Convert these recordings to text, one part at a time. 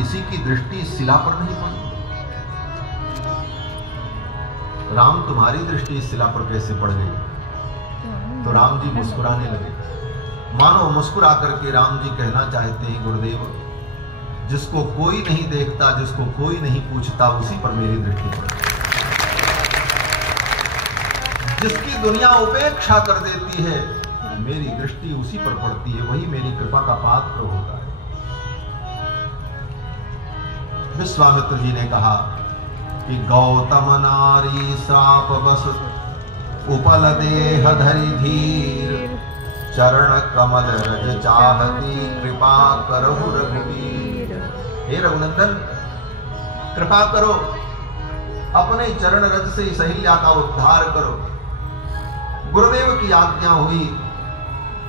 किसी की दृष्टि शिला पर नहीं पड़ी। राम तुम्हारी दृष्टि इस शिला पर कैसे पड़ गई? तो राम जी मुस्कुराने लगे, मानो मुस्कुरा करके राम जी कहना चाहते हैं, गुरुदेव, जिसको कोई नहीं देखता, जिसको कोई नहीं पूछता, उसी पर मेरी दृष्टि पड़ती है। जिसकी दुनिया उपेक्षा कर देती है, मेरी दृष्टि उसी पर पड़ती है, वही मेरी कृपा का पात्र होता है। विश्वामित्र जी ने कहा कि गौतम नारी श्राप बस उपल देह धरि धीर, चरण कमल रज चाहती कृपा करहु रघुवीर। हे रघुनंदन, कृपा करो, अपने चरण रज से इस अहिल्या का उद्धार करो। गुरुदेव की आज्ञा हुई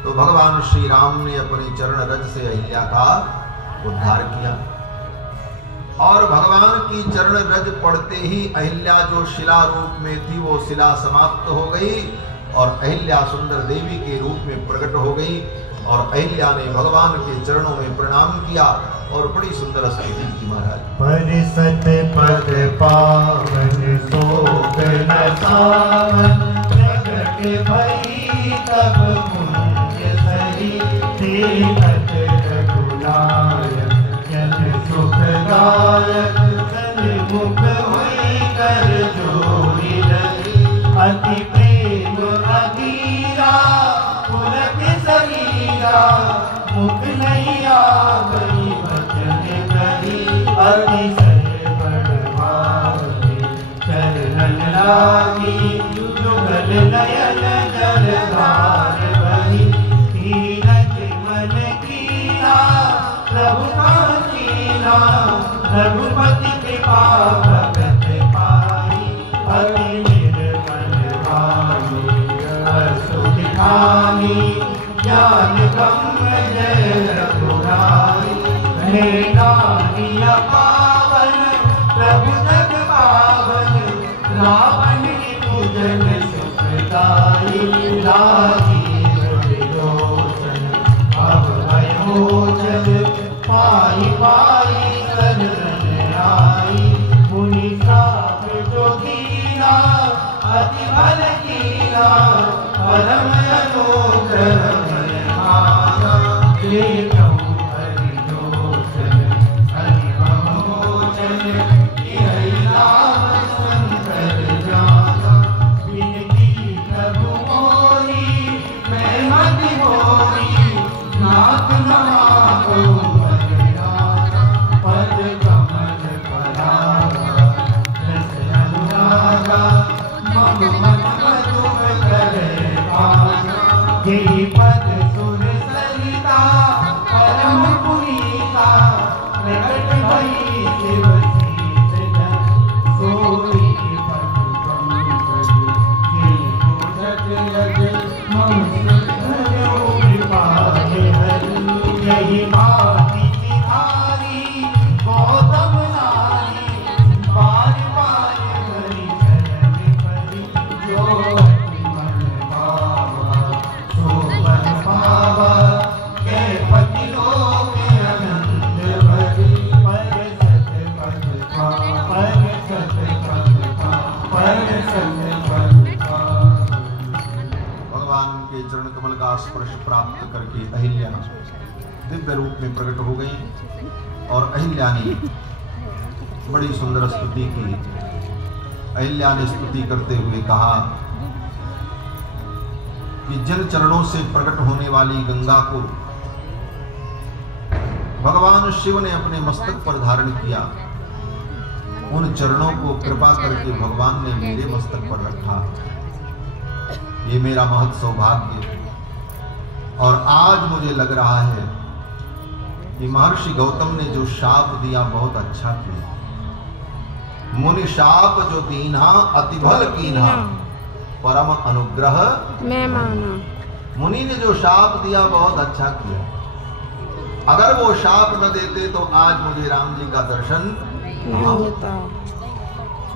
तो भगवान श्री राम ने अपने चरण रज से अहिल्या का उद्धार किया, और भगवान की चरण रज पड़ते ही अहिल्या जो शिला रूप में थी वो शिला समाप्त हो गई और अहिल्या सुंदर देवी के रूप में प्रकट हो गई। और अहिल्या ने भगवान के चरणों में प्रणाम किया और बड़ी सुंदर स्तुति की। महाराज परिसत पद पावन शोभन सावन, प्रगट भई तब पुण्य सही, देखत रघुनायक जन सुखदायक, सन्मुख होई कर जोड़ी रही, अति प्रेम अधीरा पुलक शरीरा, मुख नहीं आवई वचन कही, अतिशय बड़ भावनी चरण लागी, जुगल नयन जलधार बही, धीरज मन कीना प्रभु कीना, रघुपति कृपा भगत पाई, अति निर्मल भावी असु दिखानी, ज्ञान ब्रह्म जय रघुराई, पावन प्रभु जग पावन, रावण की पूजन सुखदाई, राजीव विलोचन अब भयमोचन, पाई पाई शरण आई, मुनि श्राप जो कीना अति बल कीना, परम अनुग्रह माना, देखऊं हरिलोचन हरिमोचन, यही नाम संकर जाना, विनती प्रभु मोरी मैं मति मोरी, नाथ नमाको बलिदाना, पद कमल परागा रस अनुरागा, मम मन मधुर करे पाना, यही पद सुन सरिता परम पुनीता, प्रकट भई शिव शीतल, सोई पद पंकज, यही पूजत यज मम सुधरो कृपा हरि, यही माति सिधारी गौतम नारी, बार बार हरि चरण परी, जो अति मन भावा शोभन पावा, के पति लोक आनंद भरी, पर सत पद पा, पर सत पद पा, पर सत पद पा। भगवान के चरण कमल का स्पर्श प्राप्त करके अहिल्या दिव्य रूप में प्रकट हो गई और अहिल्या ने बड़ी सुंदर स्तुति की। अहिल्या ने स्तुति करते हुए कहा कि जिन चरणों से प्रकट होने वाली गंगा को भगवान शिव ने अपने मस्तक पर धारण किया, उन चरणों को कृपा करके भगवान ने मेरे मस्तक पर रखा। ये मेरा महत् सौभाग्य है और आज मुझे लग रहा है कि महर्षि गौतम ने जो शाप दिया बहुत अच्छा किया। मुनि शाप जो दीना अति भल कीन्हा, परम अनुग्रह मैं माना। मुनि ने जो शाप दिया बहुत अच्छा किया। अगर वो शाप न देते तो आज मुझे राम जी का दर्शन नहीं होता।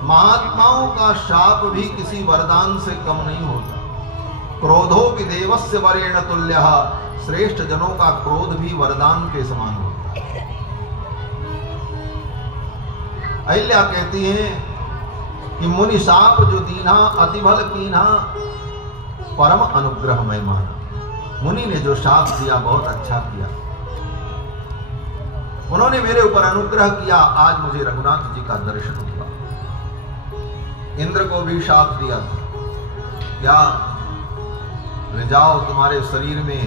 महात्माओं का शाप भी किसी वरदान से कम नहीं होता। क्रोधो विदेवस्य वरेण तुल्यः, श्रेष्ठ जनों का क्रोध भी वरदान के समान होता है। अहिल्या कहती हैं कि मुनि शाप जो दीना अतिबल कीन्हा परम अनुग्रह मैं माना। मुनि ने जो शाप दिया बहुत अच्छा किया, उन्होंने मेरे ऊपर अनुग्रह किया, आज मुझे रघुनाथ जी का दर्शन हुआ। इंद्र को भी शाप दिया था, क्या ले जाओ तुम्हारे शरीर में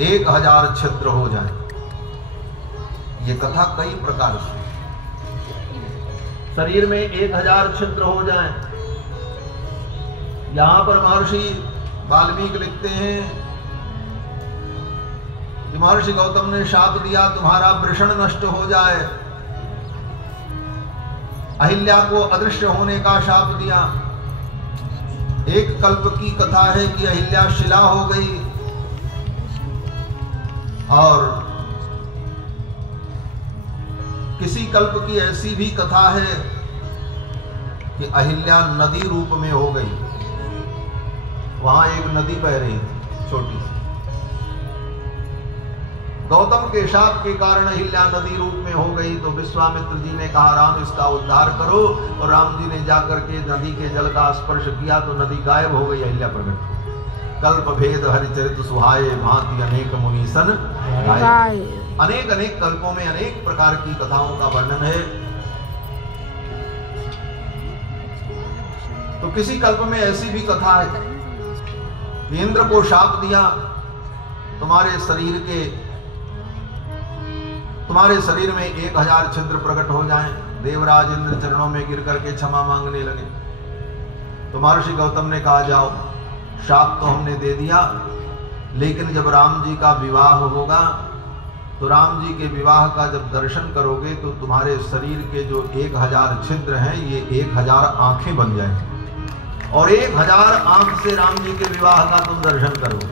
1000 छिद्र हो जाए। ये कथा कई प्रकार से, शरीर में 1000 छिद्र हो जाए। यहां पर महर्षि वाल्मीकि लिखते हैं कि महर्षि गौतम ने शाप दिया तुम्हारा वृषण नष्ट हो जाए। अहिल्या को अदृश्य होने का शाप दिया। एक कल्प की कथा है कि अहिल्या शिला हो गई, और किसी कल्प की ऐसी भी कथा है कि अहिल्या नदी रूप में हो गई। वहां एक नदी बह रही थी छोटी सी, गौतम के शाप के कारण अहिल्या नदी रूप में हो गई। तो विश्वामित्र जी ने कहा राम इसका उद्धार करो, और राम जी ने जाकर के नदी के जल का स्पर्श किया तो नदी गायब हो गई, अहिल्या प्रकट। कल्प भेद हरिचरित सुहाए भांति अनेक मुनीसन गाए। अनेक अनेक कल्पों में अनेक प्रकार की कथाओं का वर्णन है। तो किसी कल्प में ऐसी भी कथा है, इंद्र को शाप दिया तुम्हारे शरीर में 1000 छिद्र प्रकट हो जाएं। देवराज इंद्र चरणों में गिर करके क्षमा मांगने लगे। तो महर्षि गौतम ने कहा जाओ, शाप तो हमने दे दिया, लेकिन जब राम जी का विवाह होगा तो राम जी के विवाह का जब दर्शन करोगे तो तुम्हारे शरीर के जो 1000 छिद्र हैं ये 1000 आंखें बन जाएंगी, और 1000 आंख से राम जी के विवाह का तुम दर्शन करोगे।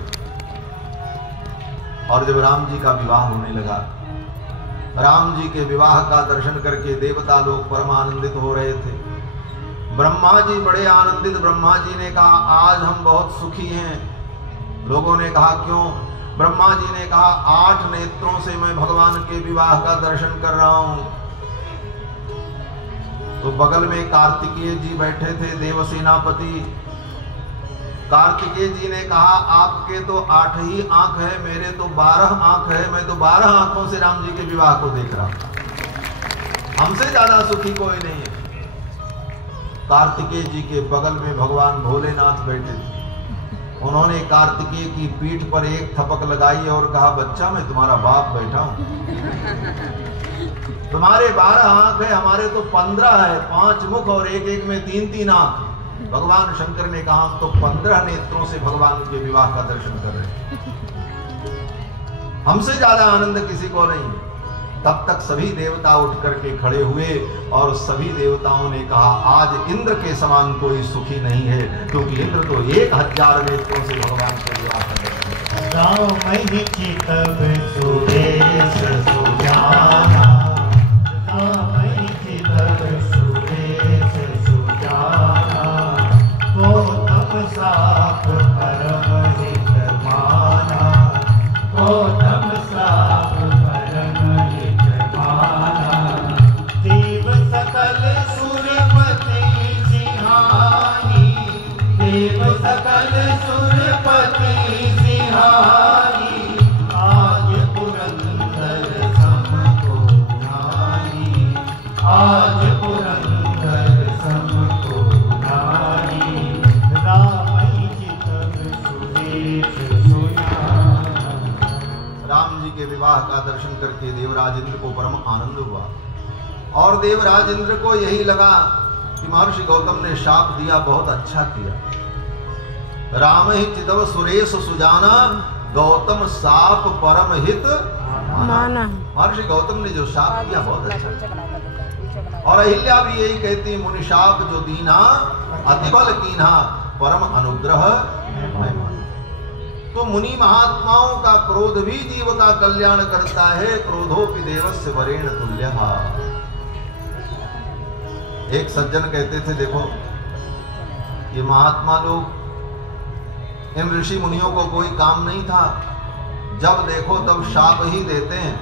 और जब राम जी का विवाह होने लगा, राम जी के विवाह का दर्शन करके देवता लोग परम आनंदित हो रहे थे। ब्रह्मा जी बड़े आनंदित। ब्रह्मा जी ने कहा आज हम बहुत सुखी हैं। लोगों ने कहा क्यों? ब्रह्मा जी ने कहा 8 नेत्रों से मैं भगवान के विवाह का दर्शन कर रहा हूं। तो बगल में कार्तिकेय जी बैठे थे, देवसेनापति। कार्तिकेय जी ने कहा आपके तो 8 ही आंख है, मेरे तो 12 आंख है, मैं तो 12 आंखों से राम जी के विवाह को देख रहा हूं। हमसे ज्यादा सुखी कोई नहीं है। कार्तिकेय जी के बगल में भगवान भोलेनाथ बैठे थे। उन्होंने कार्तिकेय की पीठ पर एक थपक लगाई और कहा बच्चा मैं तुम्हारा बाप बैठा हूं। तुम्हारे 12 आंख है, हमारे तो 15 है, 5 मुख और एक एक में 3-3 आंख। भगवान शंकर ने कहा हम तो 15 नेत्रों से भगवान के विवाह का दर्शन कर रहे हैं, हमसे ज्यादा आनंद किसी को नहीं। तब तक सभी देवता उठ करके खड़े हुए और सभी देवताओं ने कहा आज इंद्र के समान कोई सुखी नहीं है, क्योंकि इंद्र तो 1000 नेत्रों से भगवान के विवाह का दर्शन का दर्शन करके देवराज इंद्र को परम आनंद हुआ। और देवराज इंद्र को यही लगा कि महर्षि गौतम ने शाप दिया, बहुत अच्छा किया। राम ही चितव सुरेश सुजाना, गौतम साप परम हित माना। महर्षि गौतम ने जो शाप दिया बहुत अच्छा। और अहिल्या भी यही कहती मुनि शाप जो दीना अतिबल कीन्हा, परम अनुग्रह मैं माना। तो मुनि महात्माओं का क्रोध भी जीव का कल्याण करता है। क्रोधोपि देवस्य वरेण तुल्यः। एक सज्जन कहते थे देखो ये महात्मा लोग, इन ऋषि मुनियों को कोई काम नहीं था, जब देखो तब शाप ही देते हैं।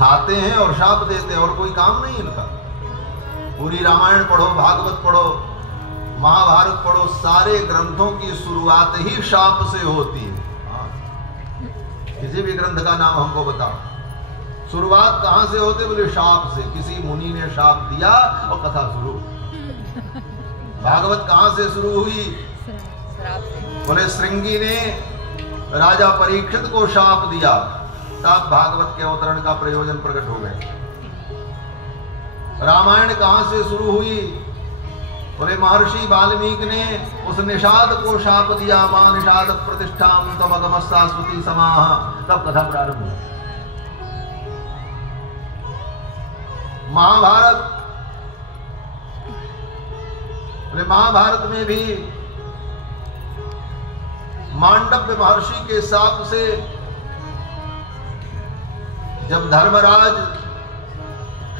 खाते हैं और शाप देते हैं, और कोई काम नहीं इनका। पूरी रामायण पढ़ो, भागवत पढ़ो, महाभारत पढ़ो, सारे ग्रंथों की शुरुआत ही शाप से होती है। किसी भी ग्रंथ का नाम हमको बताओ, शुरुआत कहां से होती? बोले शाप से, किसी मुनि ने शाप दिया और कथा शुरू। भागवत कहां से शुरू हुई? बोले श्रृंगी ने राजा परीक्षित को शाप दिया, तब भागवत के अवतरण का प्रयोजन प्रकट हो गए। रामायण कहां से शुरू हुई? बोले महर्षि वाल्मीकि ने उस निषाद को शाप दिया, मां निषाद प्रतिष्ठाम तमगमस्सा स्तुति समाह, तब कथा प्रारंभ हुई। महाभारत, बोले महाभारत में भी मांडव्य महर्षि के शाप से जब धर्मराज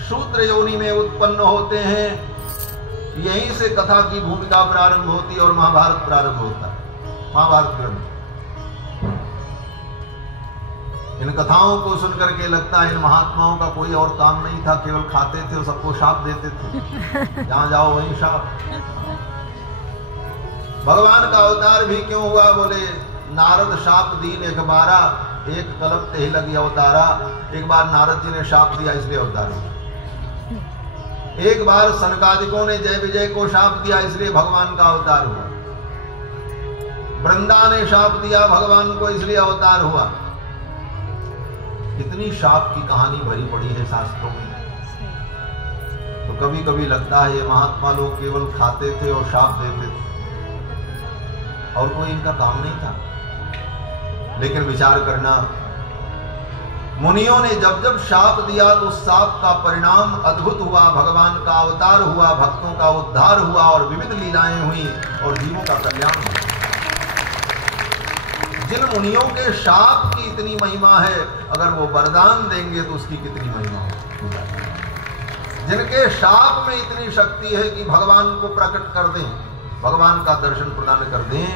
शूद्र योनि में उत्पन्न होते हैं, यहीं से कथा की भूमिका प्रारंभ होती है और महाभारत प्रारंभ होता है। महाभारत ग्रंथ, इन कथाओं को सुनकर के लगता है इन महात्माओं का कोई और काम नहीं था, केवल खाते थे और सबको शाप देते थे, जहां जाओ वहीं शाप। भगवान का अवतार भी क्यों हुआ? बोले नारद शाप दीन एक बारा, एक कलम ते लगी अवतारा। एक बार नारद जी ने शाप दिया इसलिए अवतार हुआ। एक बार सनकादिकों ने जय विजय को शाप दिया इसलिए भगवान का अवतार हुआ। वृंदा ने शाप दिया भगवान को इसलिए अवतार हुआ। कितनी शाप की कहानी भरी पड़ी है शास्त्रों में। तो कभी कभी लगता है ये महात्मा लोग केवल खाते थे और शाप देते थे और कोई इनका काम नहीं था। लेकिन विचार करना, मुनियों ने जब जब शाप दिया तो शाप का परिणाम अद्भुत हुआ, भगवान का अवतार हुआ, भक्तों का उद्धार हुआ और विविध लीलाएं हुई और जीवों का कल्याण हुआ। जिन मुनियों के शाप की इतनी महिमा है, अगर वो वरदान देंगे तो उसकी कितनी महिमा होगी। जिनके शाप में इतनी शक्ति है कि भगवान को प्रकट कर दें, भगवान का दर्शन प्रदान कर दें,